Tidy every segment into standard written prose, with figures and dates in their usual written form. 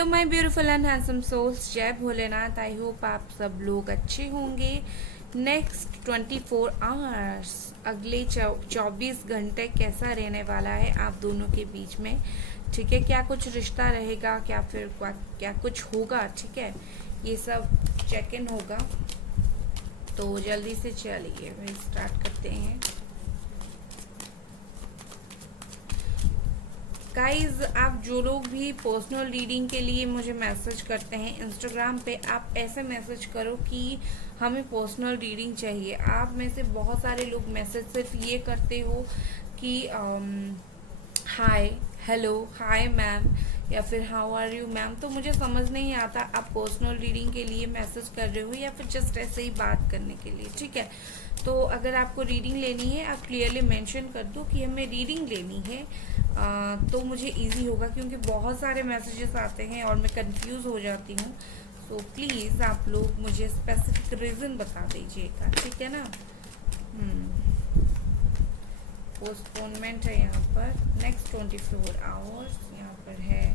Hello my beautiful and handsome souls, जय Bholenath. I hope आप सब लोग अच्छे होंगे। नेक्स्ट 24 आवर्स, अगले 24 घंटे कैसा रहने वाला है आप दोनों के बीच में? ठीक है, क्या कुछ रिश्ता रहेगा, क्या फिर क्या कुछ होगा? ठीक है, ये सब चेक इन होगा। तो जल्दी से चलिए भाई स्टार्ट करते हैं। गाइज, आप जो लोग भी पर्सनल रीडिंग के लिए मुझे मैसेज करते हैं इंस्टाग्राम पे, आप ऐसे मैसेज करो कि हमें पर्सनल रीडिंग चाहिए। आप में से बहुत सारे लोग मैसेज सिर्फ ये करते हो कि हाय, हेलो, हाय मैम, या फिर हाउ आर यू मैम। तो मुझे समझ नहीं आता आप पर्सनल रीडिंग के लिए मैसेज कर रहे हो या फिर जस्ट ऐसे ही बात करने के लिए। ठीक है, तो अगर आपको रीडिंग लेनी है आप क्लियरली मेंशन कर दो कि हमें रीडिंग लेनी है। तो मुझे इजी होगा, क्योंकि बहुत सारे मैसेजेस आते हैं और मैं कंफ्यूज हो जाती हूँ। तो प्लीज़ आप लोग मुझे स्पेसिफिक रीज़न बता दीजिएगा, ठीक है ना। पोस्टपोनमेंट है यहाँ पर। नेक्स्ट 24 आवर्स यहाँ पर है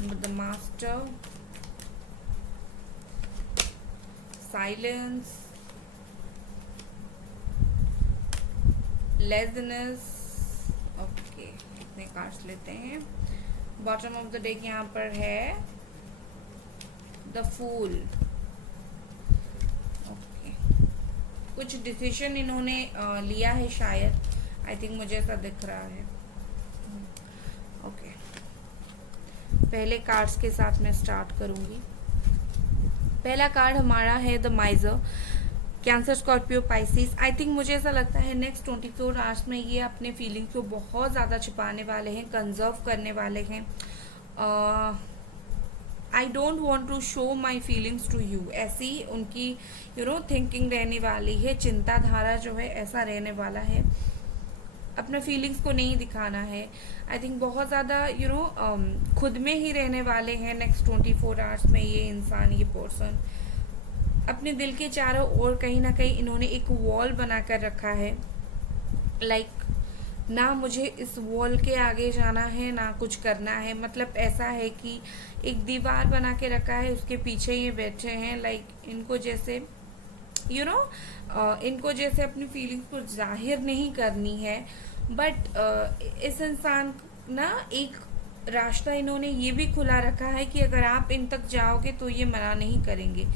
द मास्टर, साइलेंस, लेजनेस। ओके, इतने कार्ड्स लेते हैं। बॉटम ऑफ द डेक यहाँ पर है द फूल। ओके, कुछ डिसीजन इन्होंने लिया है शायद, आई थिंक मुझे ऐसा दिख रहा है। ओके, पहले कार्ड्स के साथ मैं स्टार्ट करूंगी। पहला कार्ड हमारा है the माइजर, cancer, Scorpio, Pisces. I think मुझे ऐसा लगता है नेक्स्ट 24 आवर्स में ये अपने फीलिंग्स को बहुत ज़्यादा छुपाने वाले हैं, कंजर्व करने वाले हैं। I don't want to show my feelings to you, ऐसी उनकी थिंकिंग रहने वाली है। चिंताधारा जो है ऐसा रहने वाला है, अपने फीलिंग्स को नहीं दिखाना है। आई थिंक बहुत ज़्यादा खुद में ही रहने वाले हैं नेक्स्ट 24 आवर्स में ये इंसान, ये पर्सन। अपने दिल के चारों ओर कहीं ना कहीं इन्होंने एक वॉल बनाकर रखा है। लाइक ना मुझे इस वॉल के आगे जाना है ना कुछ करना है, मतलब ऐसा है कि एक दीवार बना के रखा है, उसके पीछे ये बैठे हैं। लाइक इनको जैसे इनको जैसे अपनी फीलिंग्स को जाहिर नहीं करनी है, बट इस इंसान ना एक रास्ता इन्होंने ये भी खुला रखा है कि अगर आप इन तक जाओगे तो ये मना नहीं करेंगे।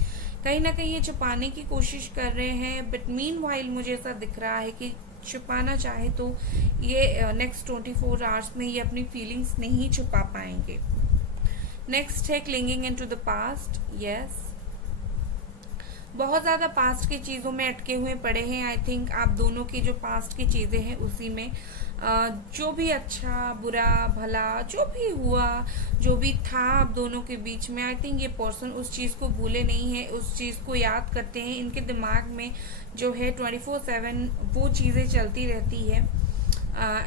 कहीं ना कहीं ये छुपाने की कोशिश कर रहे हैं, बट मीन वाइल मुझे ऐसा दिख रहा है कि छुपाना चाहे तो ये नेक्स्ट 24 आवर्स में ये अपनी फीलिंग्स नहीं छुपा पाएंगे। नेक्स्ट है clinging into the past. Yes, बहुत ज़्यादा पास्ट की चीज़ों में अटके हुए पड़े हैं। आई थिंक आप दोनों की जो पास्ट की चीज़ें हैं उसी में जो भी अच्छा बुरा भला जो भी हुआ, जो भी था आप दोनों के बीच में, आई थिंक ये पर्सन उस चीज़ को भूले नहीं है, उस चीज़ को याद करते हैं। इनके दिमाग में जो है 24/7 वो चीज़ें चलती रहती है।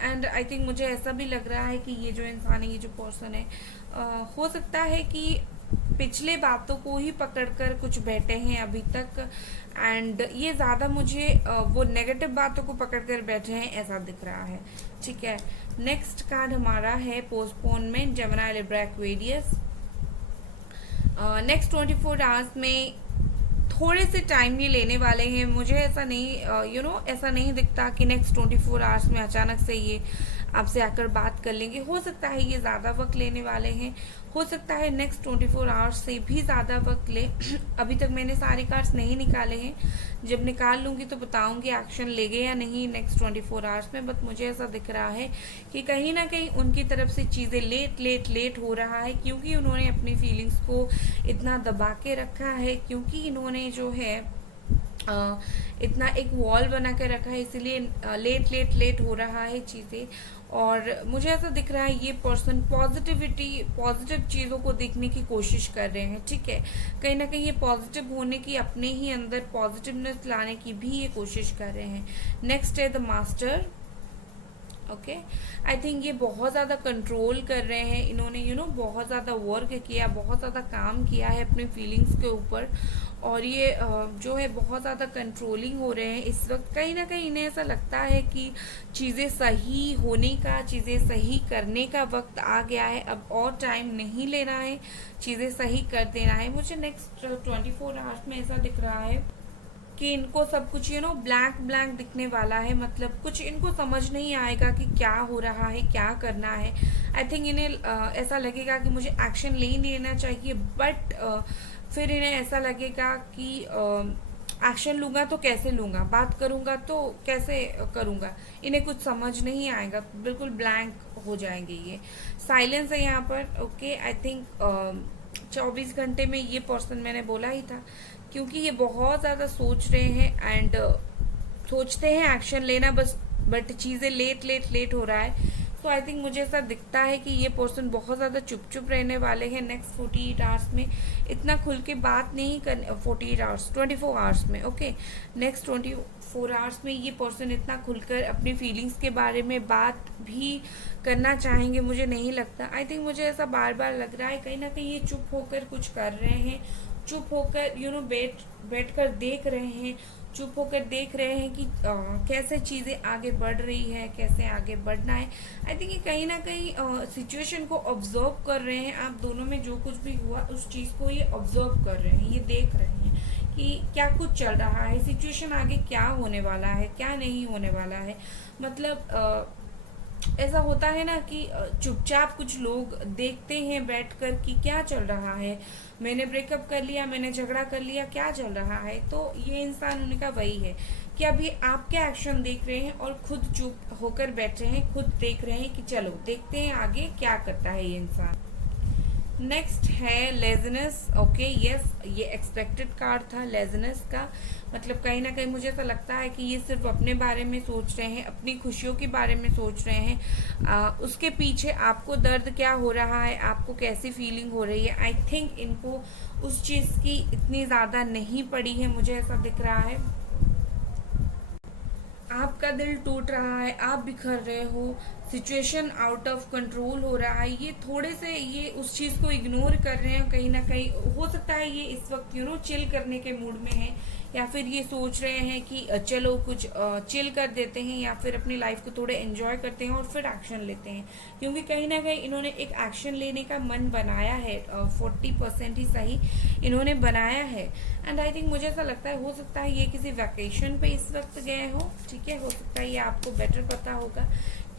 एंड आई थिंक मुझे ऐसा भी लग रहा है कि ये जो इंसान है, ये जो पर्सन है, हो सकता है कि पिछले बातों को ही पकड़कर कुछ बैठे हैं अभी तक। एंड ये ज़्यादा मुझे वो नेगेटिव बातों को पकड़कर बैठे हैं ऐसा दिख रहा है। ठीक है, नेक्स्ट कार्ड हमारा है postponement, Gemini, Libra, Aquarius. Next 24 hours में थोड़े से टाइम ये लेने वाले हैं। मुझे ऐसा नहीं ऐसा नहीं दिखता कि नेक्स्ट 24 आवर्स में अचानक से ये आपसे आकर बात कर लेंगे। हो सकता है ये ज़्यादा वक्त लेने वाले हैं, हो सकता है नेक्स्ट 24 आवर्स से भी ज़्यादा वक्त ले। अभी तक मैंने सारे कार्ड्स नहीं निकाले हैं, जब निकाल लूँगी तो बताऊँगी एक्शन लेंगे या नहीं नेक्स्ट 24 आवर्स में। बट मुझे ऐसा दिख रहा है कि कहीं ना कहीं उनकी तरफ से चीज़ें लेट हो रहा है, क्योंकि उन्होंने अपनी फीलिंग्स को इतना दबा के रखा है, क्योंकि इन्होंने जो है इतना एक वॉल बना के रखा है, इसीलिए लेट हो रहा है चीज़ें। और मुझे ऐसा दिख रहा है ये पर्सन पॉजिटिव चीज़ों को देखने की कोशिश कर रहे हैं। ठीक है, कहीं ना कहीं ये पॉजिटिव होने की, अपने ही अंदर पॉजिटिवनेस लाने की भी ये कोशिश कर रहे हैं। नेक्स्ट है the master, okay. I think ये बहुत ज़्यादा कंट्रोल कर रहे हैं इन्होंने, बहुत ज़्यादा वर्क किया, बहुत ज़्यादा काम किया है अपने फीलिंग्स के ऊपर, और ये जो है बहुत ज़्यादा कंट्रोलिंग हो रहे हैं इस वक्त। कहीं ना कहीं इन्हें ऐसा लगता है कि चीज़ें सही होने का, चीज़ें सही करने का वक्त आ गया है, अब और टाइम नहीं लेना है, चीज़ें सही कर देना है। मुझे नेक्स्ट 24 आवर्स में ऐसा दिख रहा है कि इनको सब कुछ ब्लैंक ब्लैंक दिखने वाला है, मतलब कुछ इनको समझ नहीं आएगा कि क्या हो रहा है, क्या करना है। आई थिंक इन्हें ऐसा लगेगा कि मुझे एक्शन ले ही लेना चाहिए, बट फिर इन्हें ऐसा लगेगा कि एक्शन लूंगा तो कैसे लूंगा, बात करूंगा तो कैसे करूंगा, इन्हें कुछ समझ नहीं आएगा, बिल्कुल ब्लैंक हो जाएंगे ये। साइलेंस है यहाँ पर। ओके, आई थिंक 24 घंटे में ये पर्सन मैंने बोला ही था, क्योंकि ये बहुत ज़्यादा सोच रहे हैं एंड सोचते हैं एक्शन लेना बस, बट चीज़ें लेट लेट लेट हो रहा है। तो आई थिंक मुझे ऐसा दिखता है कि ये पर्सन बहुत ज़्यादा चुप चुप रहने वाले हैं नेक्स्ट 48 आवर्स में, इतना खुल के बात नहीं कर 48 आवर्स 24 आवर्स में। ओके, नेक्स्ट 24 आवर्स में ये पर्सन इतना खुलकर अपनी फीलिंग्स के बारे में बात भी करना चाहेंगे मुझे नहीं लगता। आई थिंक मुझे ऐसा बार बार लग रहा है कहीं ना कहीं ये चुप होकर कुछ कर रहे हैं, चुप होकर बैठ कर देख रहे हैं, चुप होकर देख रहे हैं कि कैसे चीज़ें आगे बढ़ रही है, कैसे आगे बढ़ना है। आई थिंक ये कहीं ना कहीं सिचुएशन को ऑब्जर्व कर रहे हैं, आप दोनों में जो कुछ भी हुआ उस चीज़ को ये ऑब्जर्व कर रहे हैं, ये देख रहे हैं कि क्या कुछ चल रहा है, सिचुएशन आगे क्या होने वाला है, क्या नहीं होने वाला है। मतलब ऐसा होता है ना कि चुपचाप कुछ लोग देखते हैं बैठकर कि क्या चल रहा है, मैंने ब्रेकअप कर लिया, मैंने झगड़ा कर लिया, क्या चल रहा है। तो ये इंसान उनका वही है कि अभी आप क्या एक्शन देख रहे हैं और खुद चुप होकर बैठे हैं, खुद देख रहे हैं कि चलो देखते हैं आगे क्या करता है ये इंसान। नेक्स्ट है लेज़नेस। ओके, यस, ये एक्सपेक्टेड कार्ड था लेज़नेस का। मतलब कहीं ना कहीं मुझे ऐसा लगता है कि ये सिर्फ अपने बारे में सोच रहे हैं, अपनी खुशियों के बारे में सोच रहे हैं। उसके पीछे आपको दर्द क्या हो रहा है, आपको कैसी फीलिंग हो रही है, आई थिंक इनको उस चीज़ की इतनी ज़्यादा नहीं पड़ी है, मुझे ऐसा दिख रहा है। आपका दिल टूट रहा है, आप बिखर रहे हो, सिचुएशन आउट ऑफ कंट्रोल हो रहा है, ये थोड़े से ये उस चीज़ को इग्नोर कर रहे हैं। कहीं ना कहीं हो सकता है ये इस वक्त चिल करने के मूड में है, या फिर ये सोच रहे हैं कि चलो कुछ चिल कर देते हैं, या फिर अपनी लाइफ को थोड़े एंजॉय करते हैं और फिर एक्शन लेते हैं, क्योंकि कहीं ना कहीं इन्होंने एक एक्शन लेने का मन बनाया है। 40% ही सही इन्होंने बनाया है। एंड आई थिंक मुझे ऐसा लगता है हो सकता है ये किसी वैकेशन पे इस वक्त गए हो, ठीक है, हो सकता है ये आपको बेटर पता होगा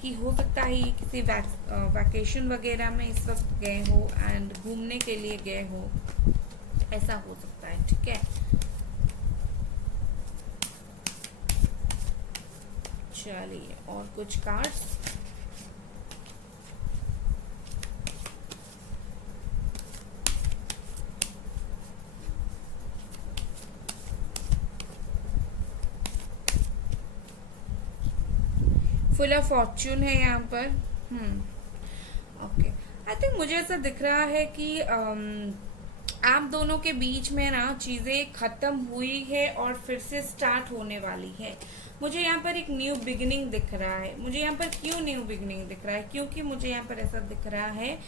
कि हो सकता है ये किसी वैकेशन वगैरह में इस वक्त गए हो एंड घूमने के लिए गए हो, ऐसा हो सकता है, ठीक है। चलिए और कुछ कार्ड्स। फुल ऑफ फॉर्च्यून है यहाँ पर। ओके, आई थिंक मुझे ऐसा दिख रहा है कि आप दोनों के बीच में ना चीज़ें ख़त्म हुई है और फिर से स्टार्ट होने वाली है। मुझे यहाँ पर एक न्यू बिगिनिंग दिख रहा है। मुझे यहाँ पर क्यों न्यू बिगिनिंग दिख रहा है, क्योंकि मुझे यहाँ पर ऐसा दिख रहा है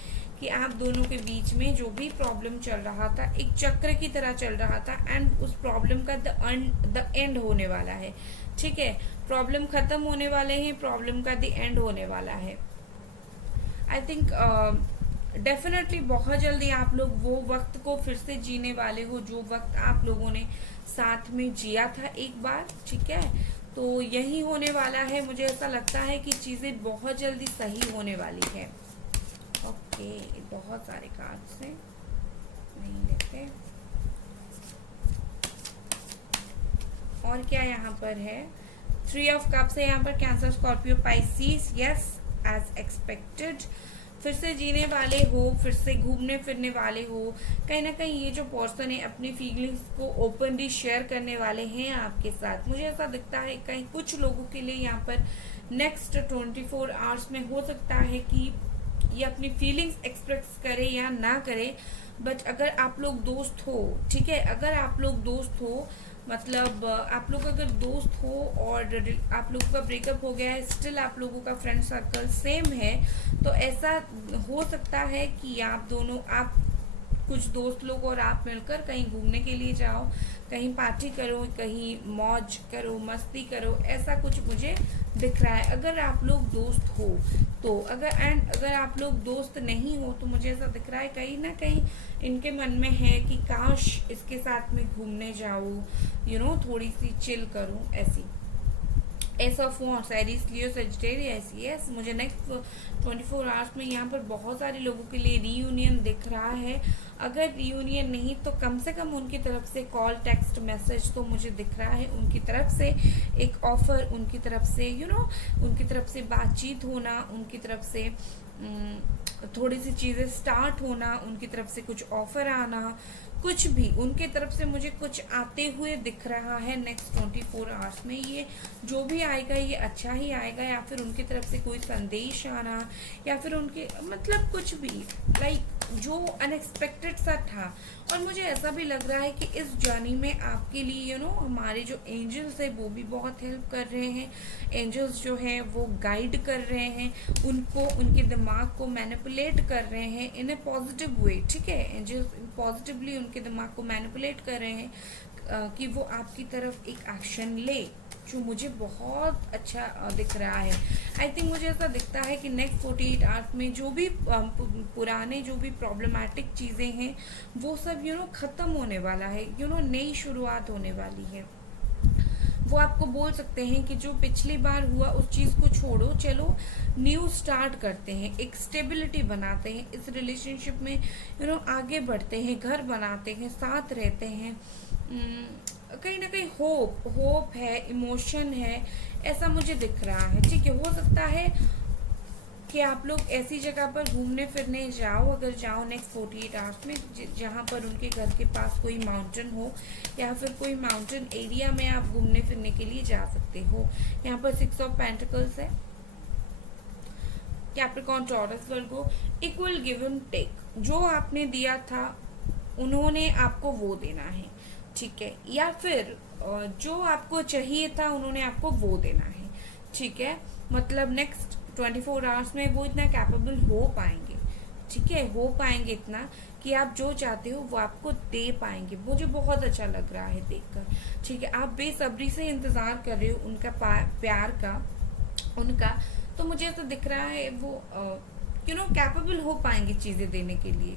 कि आप दोनों के बीच में जो भी प्रॉब्लम चल रहा था एक चक्र की तरह चल रहा था, एंड उस प्रॉब्लम का द एंड होने वाला है, ठीक है। प्रॉब्लम खत्म होने वाले हैं, प्रॉब्लम का द एंड होने वाला है। आई थिंक डेफिनेटली बहुत जल्दी आप लोग वो वक्त को फिर से जीने वाले हो जो वक्त आप लोगों ने साथ में जिया था एक बार, ठीक है। तो यही होने वाला है। मुझे ऐसा लगता है कि चीज़ें बहुत जल्दी सही होने वाली है। ओके, बहुत सारे कार्ड्स हैं, नहीं लेते। और क्या यहाँ पर है, 3 ऑफ कप्स है यहाँ पर, cancer, Scorpio, Pisces. Yes, as expected. फिर से जीने वाले हो, फिर से घूमने फिरने वाले हो। कहीं ना कहीं ये जो पर्सन है अपनी फीलिंग्स को ओपनली शेयर करने वाले हैं आपके साथ। मुझे ऐसा दिखता है कहीं कुछ लोगों के लिए यहाँ पर नेक्स्ट 24 आवर्स में हो सकता है कि ये अपनी फीलिंग्स एक्सप्रेस करे या ना करे, बट अगर आप लोग दोस्त हो, ठीक है, अगर आप लोग दोस्त हो मतलब आप लोग अगर दोस्त हो और आप लोगों का ब्रेकअप हो गया है, स्टिल आप लोगों का फ्रेंड सर्कल सेम है, तो ऐसा हो सकता है कि आप दोनों, आप कुछ दोस्त लोग और आप मिलकर कहीं घूमने के लिए जाओ, कहीं पार्टी करो, कहीं मौज करो, मस्ती करो, ऐसा कुछ मुझे दिख रहा है अगर आप लोग दोस्त हो तो। अगर आप लोग दोस्त नहीं हो तो मुझे ऐसा दिख रहा है कहीं ना कहीं इनके मन में है कि काश इसके साथ में घूमने जाऊँ, थोड़ी सी चिल करूँ, ऐसी। S of wants, Aries, Leo, Sagittarius, yes, मुझे नेक्स्ट 24 आवर्स में यहाँ पर बहुत सारे लोगों के लिए रीयूनियन दिख रहा है। अगर रीयूनियन नहीं तो कम से कम उनकी तरफ से कॉल, टेक्स्ट, मैसेज तो मुझे दिख रहा है, उनकी तरफ से एक ऑफर, उनकी तरफ से उनकी तरफ से बातचीत होना, उनकी तरफ से थोड़ी सी चीज़ें स्टार्ट होना, उनकी तरफ से कुछ ऑफर आना, कुछ भी उनके तरफ से मुझे कुछ आते हुए दिख रहा है नेक्स्ट 24 आवर्स में। ये जो भी आएगा ये अच्छा ही आएगा, या फिर उनकी तरफ से कोई संदेश आना, या फिर उनके मतलब कुछ भी लाइक जो अनएक्सपेक्टेड सा था। और मुझे ऐसा भी लग रहा है कि इस जर्नी में आपके लिए हमारे जो एंजल्स है वो भी बहुत हेल्प कर रहे हैं। एंजल्स जो हैं वो गाइड कर रहे हैं उनको, उनके दिमाग को मैनिपुलेट कर रहे हैं इन ए पॉजिटिव वे, ठीक है। एंजल्स पॉजिटिवली उनके दिमाग को मैनिपुलेट कर रहे हैं कि वो आपकी तरफ एक एक्शन ले, जो मुझे बहुत अच्छा दिख रहा है। आई थिंक मुझे ऐसा दिखता है कि नेक्स्ट 48 आवर्स में जो भी पुराने जो भी प्रॉब्लमैटिक चीज़ें हैं वो सब ख़त्म होने वाला है, नई शुरुआत होने वाली है। वो आपको बोल सकते हैं कि जो पिछली बार हुआ उस चीज़ को छोड़ो, चलो न्यू स्टार्ट करते हैं, एक स्टेबिलिटी बनाते हैं इस रिलेशनशिप में, आगे बढ़ते हैं, घर बनाते हैं, साथ रहते हैं। कहीं ना कहीं होप है, इमोशन है, ऐसा मुझे दिख रहा है, ठीक है। हो सकता है कि आप लोग ऐसी जगह पर घूमने फिरने जाओ, अगर जाओ नेक्स्ट 48 आवर्स में, जहाँ पर उनके घर के पास कोई माउंटेन हो, या फिर कोई माउंटेन एरिया में आप घूमने फिरने के लिए जा सकते हो। यहाँ पर 6 ऑफ पेंटिकल्स है, Capricorn, Taurus, Virgo, equal give and take. जो आपने दिया था उन्होंने आपको वो देना है, ठीक है, या फिर जो आपको चाहिए था उन्होंने आपको वो देना है, ठीक है। मतलब नेक्स्ट 24 आवर्स में वो इतना कैपेबल हो पाएंगे, ठीक है, हो पाएंगे इतना कि आप जो चाहते हो वो आपको दे पाएंगे। मुझे बहुत अच्छा लग रहा है देखकर, ठीक है। आप बेसब्री से इंतज़ार कर रहे हो उनका प्यार का, उनका, तो मुझे ऐसा दिख रहा है वो कैपेबल हो पाएंगे चीज़ें देने के लिए।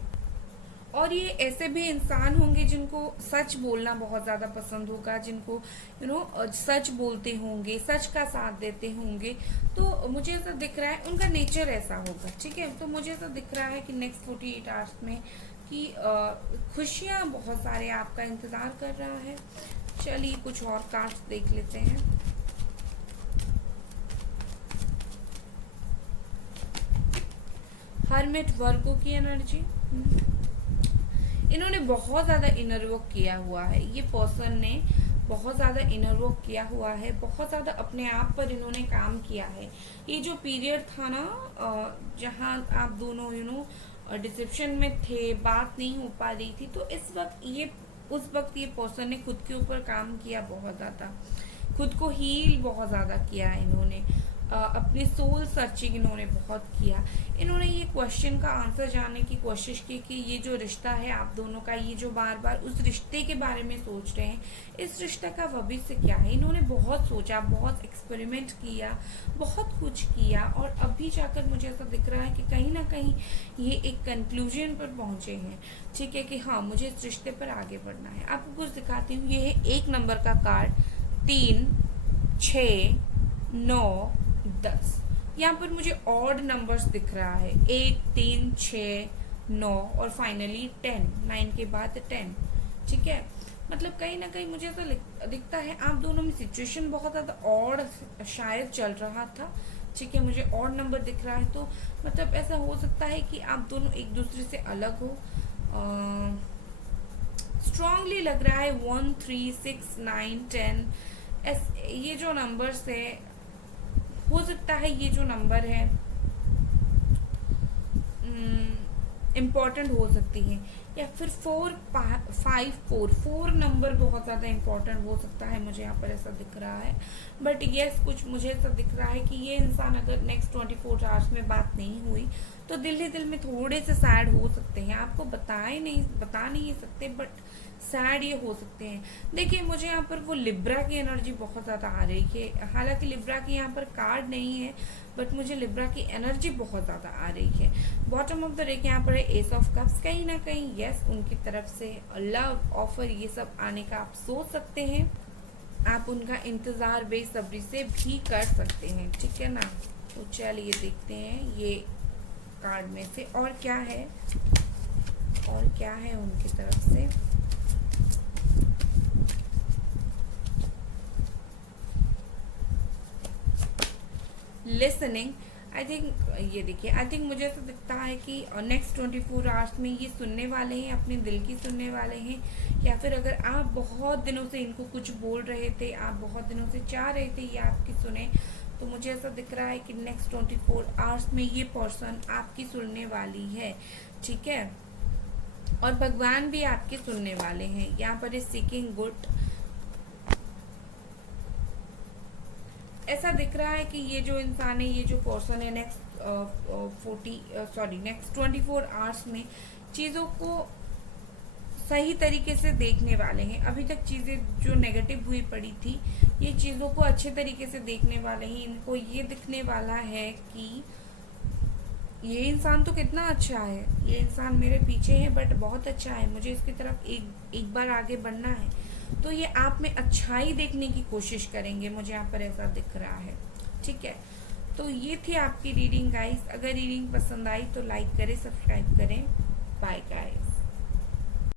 और ये ऐसे भी इंसान होंगे जिनको सच बोलना बहुत ज़्यादा पसंद होगा, जिनको सच बोलते होंगे, सच का साथ देते होंगे। तो मुझे ऐसा दिख रहा है उनका नेचर ऐसा होगा, ठीक है। तो मुझे ऐसा दिख रहा है कि नेक्स्ट 48 आवर्स में कि खुशियाँ बहुत सारे आपका इंतज़ार कर रहा है। चलिए कुछ और कार्ड्स देख लेते हैं। हर्मिट, वर्गो की एनर्जी, इन्होंने बहुत ज़्यादा इनर वर्क किया हुआ है, ये पर्सन ने बहुत ज़्यादा इनर वर्क किया हुआ है, बहुत ज़्यादा अपने आप पर इन्होंने काम किया है। ये जो पीरियड था ना जहाँ आप दोनों डिसेप्शन में थे, बात नहीं हो पा रही थी, तो उस वक्त ये पर्सन ने खुद के ऊपर काम किया बहुत ज़्यादा, खुद को हील बहुत ज़्यादा किया इन्होंने, अपनी सोल सर्चिंग इन्होंने बहुत किया। इन्होंने ये क्वेश्चन का आंसर जानने की कोशिश की कि ये जो रिश्ता है आप दोनों का, ये जो बार बार उस रिश्ते के बारे में सोच रहे हैं, इस रिश्ते का भविष्य क्या है। इन्होंने बहुत सोचा, बहुत एक्सपेरिमेंट किया, बहुत कुछ किया, और अभी जाकर मुझे ऐसा दिख रहा है कि कहीं ना कहीं ये एक कंक्लूजन पर पहुंचे हैं, ठीक है, कि हाँ मुझे इस रिश्ते पर आगे बढ़ना है। आपको कुछ दिखाती हूँ। ये है 1 नंबर का कार्ड, 3, 6, 9, 10। यहाँ पर मुझे ऑड नंबर्स दिख रहा है, 1, 3, 6, 9 और फाइनली 10, 9 के बाद 10, ठीक है। मतलब कहीं ना कहीं मुझे ऐसा दिखता है आप दोनों में सिचुएशन बहुत ज़्यादा ऑड शायद चल रहा था, ठीक है। मुझे ऑड नंबर दिख रहा है, तो मतलब ऐसा हो सकता है कि आप दोनों एक दूसरे से अलग हो। स्ट्रांगली लग रहा है 1, 3, 6, 9, 10, ये जो नंबर्स है, हो सकता है ये जो नंबर है इम्पॉर्टेंट हो सकती है, या फिर 4 नंबर बहुत ज़्यादा इम्पॉर्टेंट हो सकता है, मुझे यहाँ पर ऐसा दिख रहा है। बट यस, कुछ मुझे ऐसा दिख रहा है कि ये इंसान अगर नेक्स्ट 24 आवर्स में बात नहीं हुई तो दिल ही दिल में थोड़े से सैड हो सकते हैं। आपको बता नहीं सकते, बट सैड ये हो सकते हैं। देखिए, मुझे यहाँ पर वो लिब्रा की एनर्जी बहुत ज़्यादा आ रही है। हालांकि लिब्रा की यहाँ पर कार्ड नहीं है, बट मुझे लिब्रा की एनर्जी बहुत ज़्यादा आ रही है। बॉटम ऑफ द डेक यहाँ पर है एस ऑफ कप्स। कहीं ना कहीं यस, उनकी तरफ से लव ऑफर ये सब आने का आप सोच सकते हैं। आप उनका इंतज़ार बेसब्री से भी कर सकते हैं, ठीक है ना। तो चलिए देखते हैं ये कार्ड में से और क्या है उनकी तरफ से। लिसनिंग, आई थिंक ये देखिए, आई थिंक मुझे ऐसा दिखता है कि नेक्स्ट 24 आवर्स में ये सुनने वाले हैं, अपने दिल की सुनने वाले हैं। या फिर अगर आप बहुत दिनों से इनको कुछ बोल रहे थे, आप बहुत दिनों से चाह रहे थे ये आपकी सुने, तो मुझे ऐसा दिख रहा है कि नेक्स्ट 24 आवर्स में ये पर्सन आपकी सुनने वाली है, ठीक है। और भगवान भी आपके सुनने वाले हैं। यहाँ पर इज सीकिंग गुड। ऐसा दिख रहा है कि ये जो इंसान है, ये जो पर्सन है, नेक्स्ट 24 आवर्स में चीज़ों को सही तरीके से देखने वाले हैं। अभी तक चीज़ें जो नेगेटिव हुई पड़ी थी, ये चीज़ों को अच्छे तरीके से देखने वाले हैं। इनको ये दिखने वाला है कि ये इंसान तो कितना अच्छा है, ये इंसान मेरे पीछे है बट बहुत अच्छा है, मुझे इसकी तरफ एक बार आगे बढ़ना है। तो ये आप में अच्छाई देखने की कोशिश करेंगे, मुझे यहाँ पर ऐसा दिख रहा है, ठीक है। तो ये थी आपकी रीडिंग गाइस। अगर रीडिंग पसंद आई तो लाइक करें, सब्सक्राइब करें। Bye guys.